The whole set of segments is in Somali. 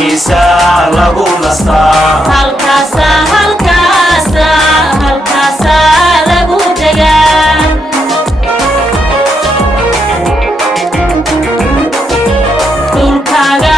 harkiisa lagu nastaa halkaasa lagu degaa dhulkaaga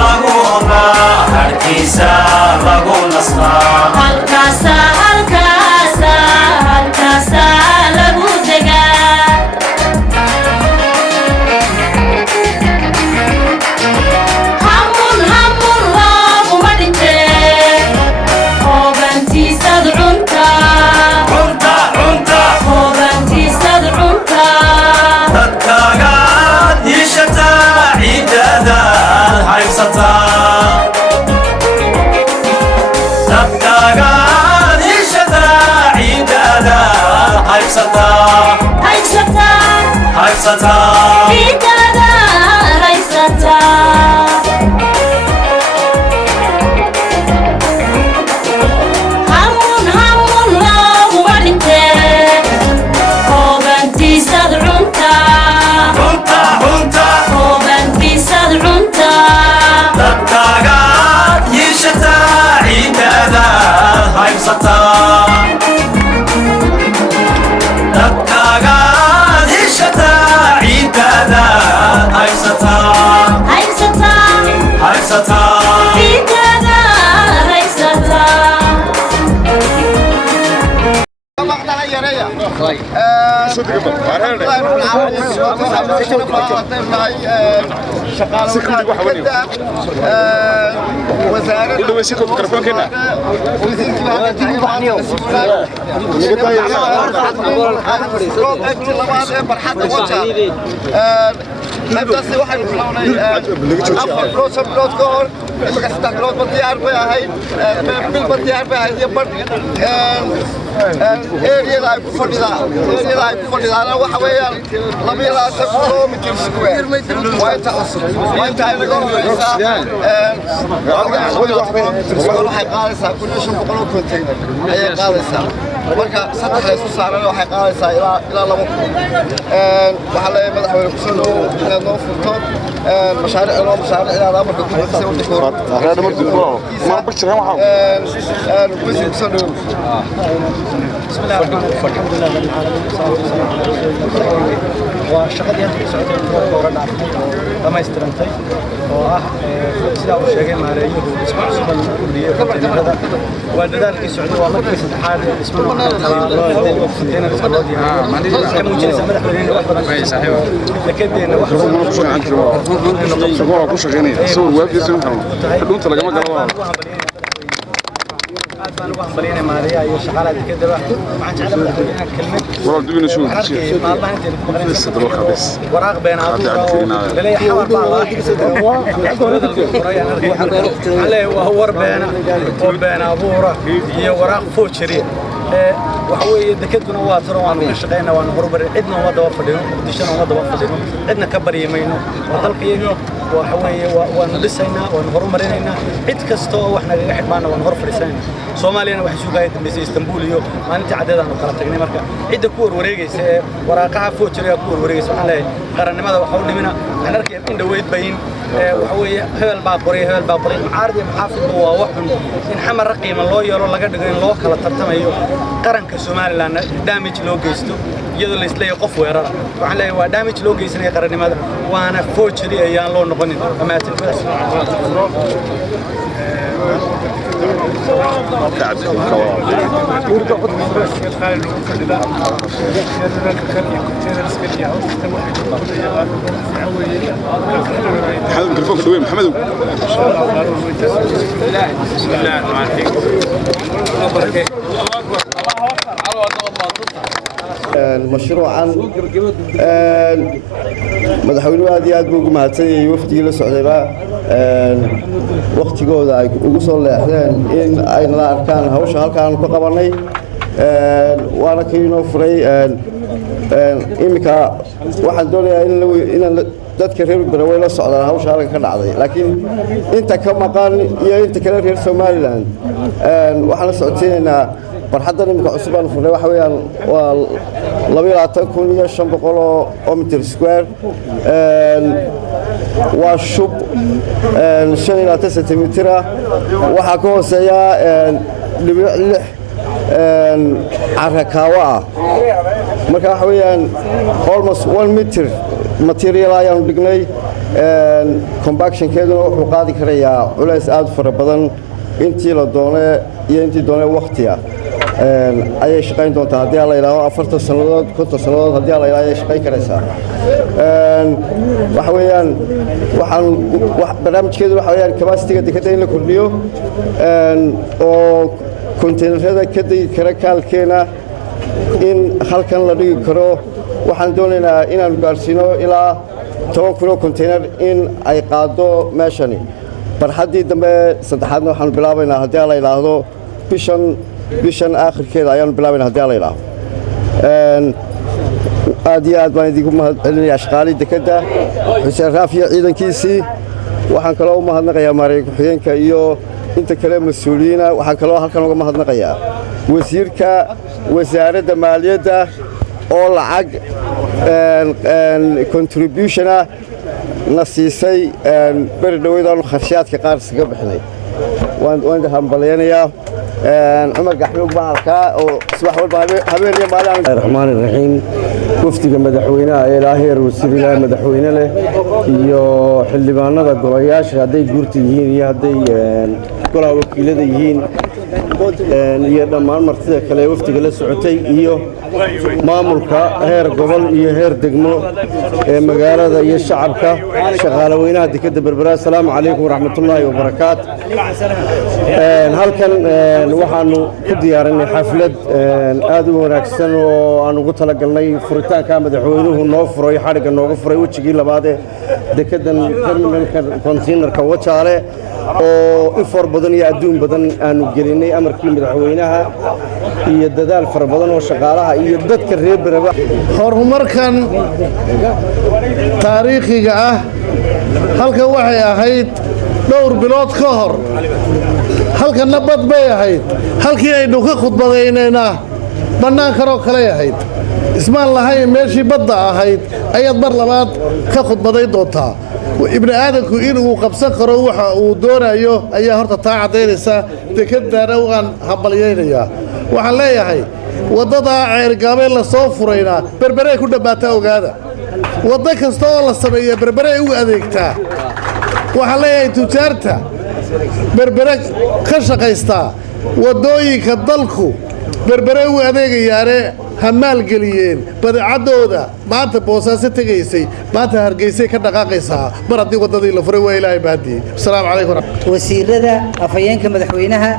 lagu ogaa harkiisa lagu nastaa halkaasa lagu degaa hamun looguma dhintee hoobantiisad cunta hoobantiisad cunta dadkaagaad yeeshataa ciidadaad haybsataa dadkaagaad yeeshataa ciidadaad haybsataa ciidadaad haybsataa hamun looguma dhintee hoobantiisad cunta hoobantiisad cunta dadkaagaad yeeshataa ciidadaad haybsataa dadkaagaad yeeshataa ciidadaad haybsataa ciidadaad haybsataa نبتسي واحد أفضل بلوت كور مكسر بلوت بطيار بهاي بالبطيار بهاي يبرد area لايف فردي أنا وحويا لم يلا تقولوا متر سكوير وين تعصب وين تعلقون تقولوا حي قارسها كل شيء بقولوا كونتينر هي قارسها marka saddex la isku saaran waxay qaadaysaa ilaa 2 waxa la madaxweyne ku soo inaad noo furto mashaariic inaad amarka ku xisay wada koor akhraad markii ku ma bashir waxa ku soo dhow بسم الله الرحمن الرحيم الحمد لله رب العالمين والصلاه والسلام على رسول الله وشقدي انت سعودي كورا dhacday ama istirantay oo ah sida uu sheegay maareeyuhu isma cusub oo kulliye konteynarada waa dadaalkii socday waa markii saddexaad isma konteynarada socday ma muujinaysa madaxweynaha wax badan ay saaxiibo lakeedina wax ku shaqeynaya soo waafiyay xarunta lagama galo أنا بخبريني ماريا أيوة شغالة كده بقى ما عادش على مدربينها كلمة والله بدون شو ما الله أنت اللي لسه دروخة بس وراق بين أبوه بلاي حوار بقى الله عليه وهو بين أبوه هي وراق فوق شرير وحوي دكتنا واتروا عن شقينا وان غربر عندنا وضع وفدينه قديشنا وضع وفدينه عندنا كبر يمينه وطلقينه وحوي ونلسينا ونغرمرينا عد كستو واحنا واحد معنا ونغر فريسين سومالينا waxay sugayeen dambeysay Istanbul iyo maalintii cadeed aan kala tagnay marka cid ku wareegaysa waraaqaha foojiriga ku wareegaysa waxaan leeyahay qarannimada waxa uu dhimina aan arkay in dhaweyd bayn waxa weeye hebel baa qoray mucaarad muxaafid waa wax in xamar qiimo loo yeelo laga dhigo in loo kala tartamayo qaranka Soomaaliland damage loo geysto iyadoo la isleeyahay qof weerar waxaan leeyahay waa damage loo geysanay qarannimada waana foojiri ayaan loo noqonin amaatin محمد دوي محمد بسم الله الرحمن الرحيم مشروعا مدحوينه aad iyo aad buu ugu mahadsanyahay wafdiga la socdayba waqtigooda ay ugu soo leexdeen in ay la arkaan hawsha halkaan ku qabanay waana kiinoo furay imika waxaan doonayaa in dadka reer Berawey la socdaan hawsha halkan ka dhacday laakiin inta ka maqan iyo inta kale reer Somaliland waxaan la socodsiinaynaa barxaddan iminka cusub aan furnay waxa weeyaan waa 22,500 oo mitir square waa shub 5 sentimitir waxaa ka hooseeya 6 carakaawo ah marka waxa weeyaan almost 1 meter material ayaan dhignay compactionkeeduna wuxuu qaadi karayaa culays aad fara badan intii la doonay iyo intii doonay waqtiga ayay shaqayn doontaa haddii la yiraahdo 40 sanadood 50 sanadood haddii la yiraahdo ayay shaqayn karaysaa waxa weeyaan barnaamijkeedu waxa weeyaan capacity-ga dekada in la kordhiyo oo konteenarada ka degi kara kaalkeena in halkan la dhigi karo waxaan doonaynaa inaan gaarsiino ilaa 10,000 konteenar in ay qaado meeshani barxaddii dambe saddexaadna waxaan bilaabaynaa haddii la yiraahdo bishan aakhirkeeda ayaan bilaabaynaa haddii la yiraahdo aad iyo aad baan idinku mahadcelinayaa shaqaalii dekada xuseen raafiya ciidankiisii waxaan kaloo u mahadnaqayaa maareey ku-xigeenka iyo inta kale mas'uuliyiina waxaan kaloo halkan uga mahadnaqayaa wasiirka wasaaradda maaliyadda oo lacag contribution na siisay beri dhaweydaan kharshaadka qaar iskaga bixinay waan hambaleynayaa عمر قحلوق باركا وصباح والبا هبين يا مالان الرحمن الرحيم وفدي مدحوينه إلهي وسير الله مدحوينه له iyo xildhibaanada golayaasha haday guurti yihiin iyo haday golaha wakiilada yihiin iyo dhammaan martida kale wafdiga la socotay iyo maamulka heer gobol iyo heer degmo ee magaalada iyo shacabka shaqaalaweynaha dekada Berbera assalaamu calaykum waraxmatullaahi wabarakaat halkan waxaanu ku diyaarinay xaflad aad u wanaagsan oo aan ugu talagalnay furitaanka madaxweynuhu noo furay xariga nooga furay wajigii labaad ee dekadan terminalka containerka Wajaale oo infor badan iyo adduun badan aanu gelinay amarkii madaxweynaha iyo dadaal fara badan oo shaqaalaha iyo dadka reer Berbera horumarkan taariikhiga ah halka waxay ahayd dhowr bilood ka hor halkana bad bay ahayd halkii aynu ka khudbadaynayna bannaankanoo kale ahayd ismaan lahayn meeshii badda ahayd ayaad mar labaad ka khudbaday doontaa ibni aadanku inuu qabsan karo waxa uu doonayo ayaa horta taa caddaynaysa dekadana waan hambalyaynayaa waxaan leeyahay waddadaa ceergaabee la soo furayna Berberey ku dhammaataa ogaada wadda kasta oo la sameeya Berberey u adeegtaa waxaan leeyahay tujaarta Berbera ka shaqaystaa waddooyinka dalku Berberey u adeegayaane hamaal geliyeen badeecadooda maanta boosaaso tagaysay maanta hargeysay ka dhaqaaqaysaa mar haddii waddadii la furay waa ilaahay baadiyey assalaamu calaykum wasiirada afhayeenka madaxweynaha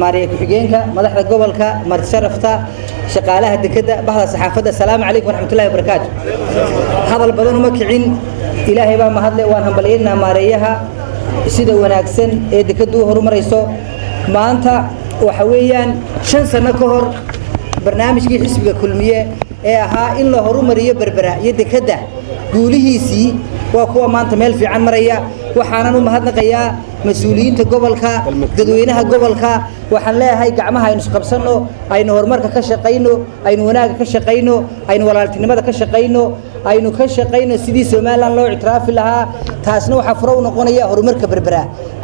maariya ku-xigeenka madaxda gobolka marti sharafta shaqaalaha dekada bahda saxaafadda assalaamu calaykum waraxmatullaahi wabarakaatu hadal badan uma kicin ilaahay baa mahadle waan hambalyeynaa maareeyaha sida wanaagsan ee dekadu horumarayso maanta waxa weeyaan 5 sano ka hor barnaamijkii xisbiga kulmiye ee ahaa in la horumariyo Berbera iyo dekada guulihiisii waa kuwa maanta meel fiican maraya waxaanan u mahadnaqayaa mas'uuliyiinta gobolka dadweynaha gobolka waxaan leeyahay gacmaha aynu isqabsano aynu horumarka ka shaqeyno aynu wanaaga ka shaqeyno aynu walaaltinimada ka shaqeyno aynu ka shaqeyno sidii Soomaaliland loo ictiraafi lahaa taasna waxa furo u noqonaya horumarka Berbera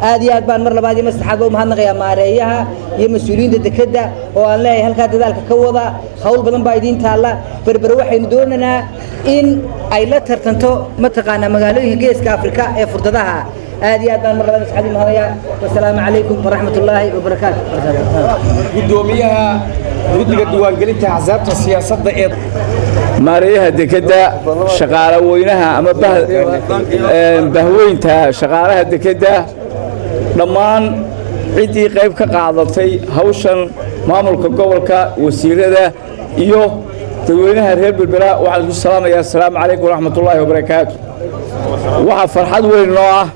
aad iyo aad baan mar labaad iyo saddexaad u mahadnaqayaa maareeyaha iyo mas'uuliyiinta dekada oo aan leeyahay halka dadaalka ka wada hawl badan baa idin taala Berbera waxaynu doonaynaa in ay la tartanto mataqaana magaalooyinka geeska Afrika ee furdadaha aad iyo aad baan mar labaad saxaabii mahadaya wassalaamu calaykum waraxmatullaahi wabarakaatu gudoomiyaha guddiga diiwaangelinta axsaabta siyaasadda ee maareeyaha dekada shaqaalaweynaha ama bahweynta shaqaalaha dekada dhammaan ciddii qayb ka qaadatay hawshan maamulka gobolka wasiirada iyo dadweynaha reer Berbera waxaan ku salaamayaa assalaamu calaykum waraxmatullaahi wabarakaatu waxa farxad weyn noo ah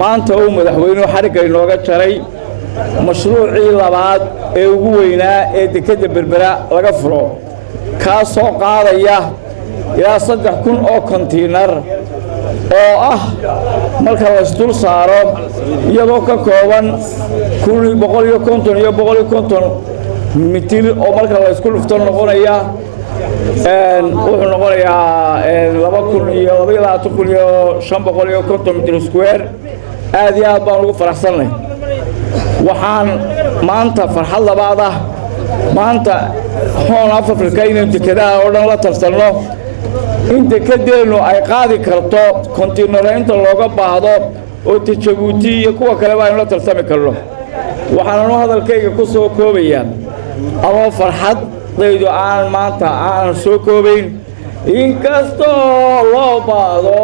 maanta uu madaxweynuhu xarigga inooga jaray mashruucii labaad ee ugu weynaa ee dekada Berbera laga furo kaasoo qaadaya ilaa 3,000 oo konteenar oo ah marka la isdul saaro iyadoo ka kooban 150 iyo 150 mitir oo marka la isku dhufto noqonaya wuxuu noqonayaa 2,550 mitir square aad iyo aad baan ugu faraxsanahay waxaan maanta farxad labaad ah maanta Horn of Africa inay dekedaha oo dhan la tartanno in dekedeenu ay qaadi karto kontiinaraynta looga baahdo oo Djibouti iyo kuwa kale baa in la tartami karno waxaan hadalkayga ku soo koobayaa ama farxad daydo aan maanta aan soo koobayn inkastoo loo baado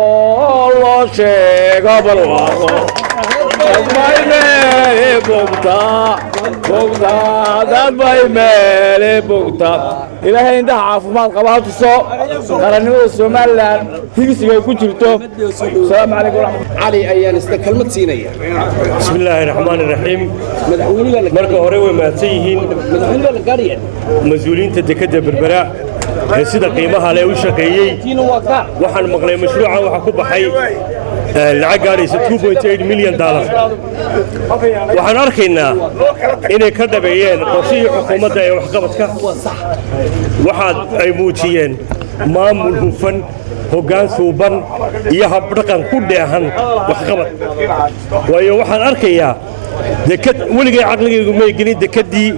loo sheego balwaaqo bogta ilaahay indaha caafimaad qaba hatuso qarannimada Soomaaliland higsiga ku jirto salaamu calaykum cali ayaan isla kalmad siinaya bismillaahir rahmaanir rahiim marka hore way maadsan yihiin mas'uuliyiinta dekada berbera ee sida qiimaha leh u shaqeeyay waxaan maqlay mashruuca waxa ku baxay lacag gaaraysa $2.8 milyan waxaan arkaynaa inay ka dhabeeyeen qorshihii xukuumadda ee waxqabadka waxaad ay muujiyeen maamul hufan hoggaan suuban iyo habdhaqan ku dheehan waxqabad waayo waxaan arkayaa dekad weligay caqligaygu may gelin dekadii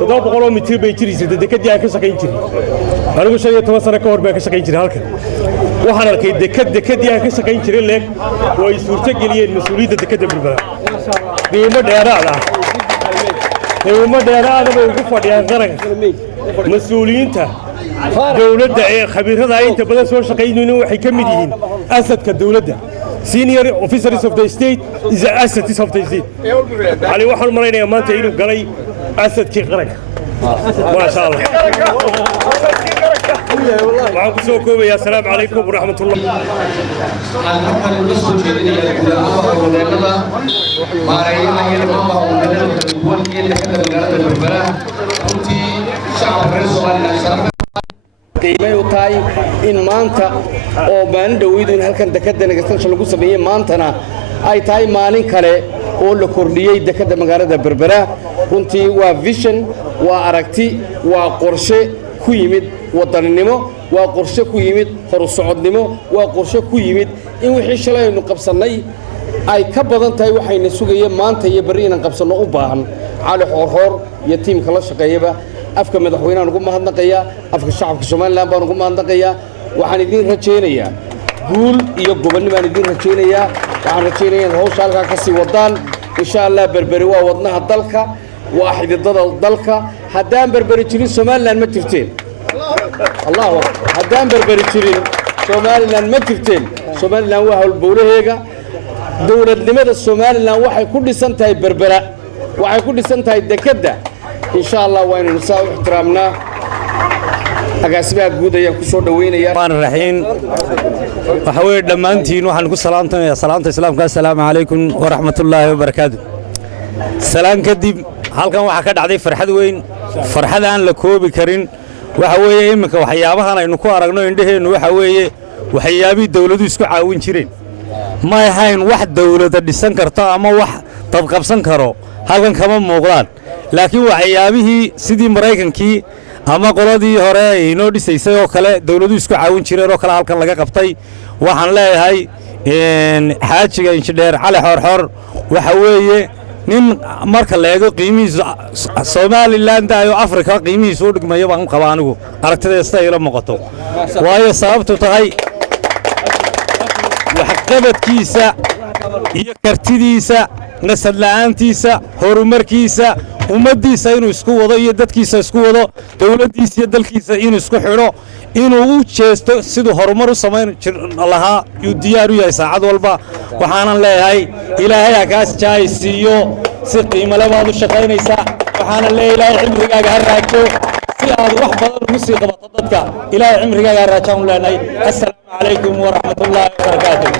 700 mitir bay jiraysaa dekadii aan ka shaqayn jiray anigu 15 sano ka hor baan ka shaqayn jiray halkan waxaan arkay dekadii aan ka shaqayn jiray leeg way suurto geliyeen mas'uuliyadda dekada berbera qiimo dheeraad bay ugu fadhiyaan qaranka mas'uuliyiinta dawladda ee khabiirada inta badan soo shaqaynayna waxay ka mid yihiin asadka dawladda senior officers of the state is the assets of the state ali waxaan maraynayaa maanta inuu galay asadkii qaranka ma sha Allah waxaan ku soo koobayaa assalaamu calaykum waraxmatullahi qiimay u tahay in maanta oo maalin dhaweydu in halkan dekada nagastansha lagu sameeyay maantana ay tahay maalin kale oo la kordhiyay dekada magaalada berbera runtii waa vision waa aragti waa qorshe ku yimid wadaninimo waa qorshe ku yimid horusocodnimo waa qorshe ku yimid in wixii shalay aynu qabsannay ay ka badan tahay waxayna sugayeen maanta iyo berri inaan qabsanno u baahan cali xoorxoor iyo tiimka la shaqeeyaba afka madaxweynaha ugu mahadnaqaya afka shacabka Soomaaliland baan ugu mahadnaqaya waxaan idin rajaynayaa guul iyo gobonnimo baan idin rajaynayaa waxaan rajaynayaa hawsha halka ka sii wadaan insha Allah berberi waa wadnaha dalka waa xididada dalka haddaan berberi jirin Soomaaliland ma jirteen Allahu akbar haddaan berberi jirin Soomaaliland ma jirteen Soomaaliland waa hawlbowlaheega dawladnimada Soomaaliland waxay ku dhisan tahay berbera waxay ku dhisan tahay dekada إن شاء الله وين نساء احترامنا أقاسمها جودة يكسر دوينة يا الرحمن الرحيم وحوي دمانتين وحن كل سلامتنا يا سلامة السلام السلام عليكم ورحمة الله وبركاته سلام كدي halkan waxa ka dhacday farxad weyn farxadaan la koobi karin waxa weeye imika waxyaabahan aynu ku aragno indhaheenu waxa weeye waxyaabii dawladdu isku caawin jireen ma ahayn wax dawladda dhisan karto ama wax dad qabsan karo halkan kama muuqdaan laakiin waxyaabihii sidii Mareykankii ama qoladii hore inoo dhisaysay oo kale dawladdu isku caawin jireen oo kale halkan laga qabtay waxaan leeyahay xaajiga injineer Cali Xoorxoor waxa weeye nin marka la eego qiimihiisa Soomaaliland iyo Afrika qiimihiisa u dhigmayo baan qabaa anigu aragtideesta ila muuqato waayo sababtu tahay wax qabadkiisa iyo kartidiisa nasad la'aantiisa horumarkiisa ummadiisa inuu isku wado iyo dadkiisa isku wado dawladdiisa iyo dalkiisa inuu isku xidho inuu u jeesto sidoo horumar u sameyn lahaa uu diyaar u yahay saacad walba waxaan leeyahay ilaahay hakaas jaaysiyo si qiimo leh baad u shaqaynaysaa waxaan leeyahay cimrigaaga ha raajo si aad wax badan ugu sii qabato dadka ilaahay cimrigaaga ha raajaan leenahay assalaamu calaykum waraxmatullaahi wabarakaatuh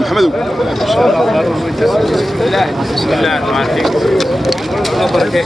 محمد بسم الله الرحمن الرحيم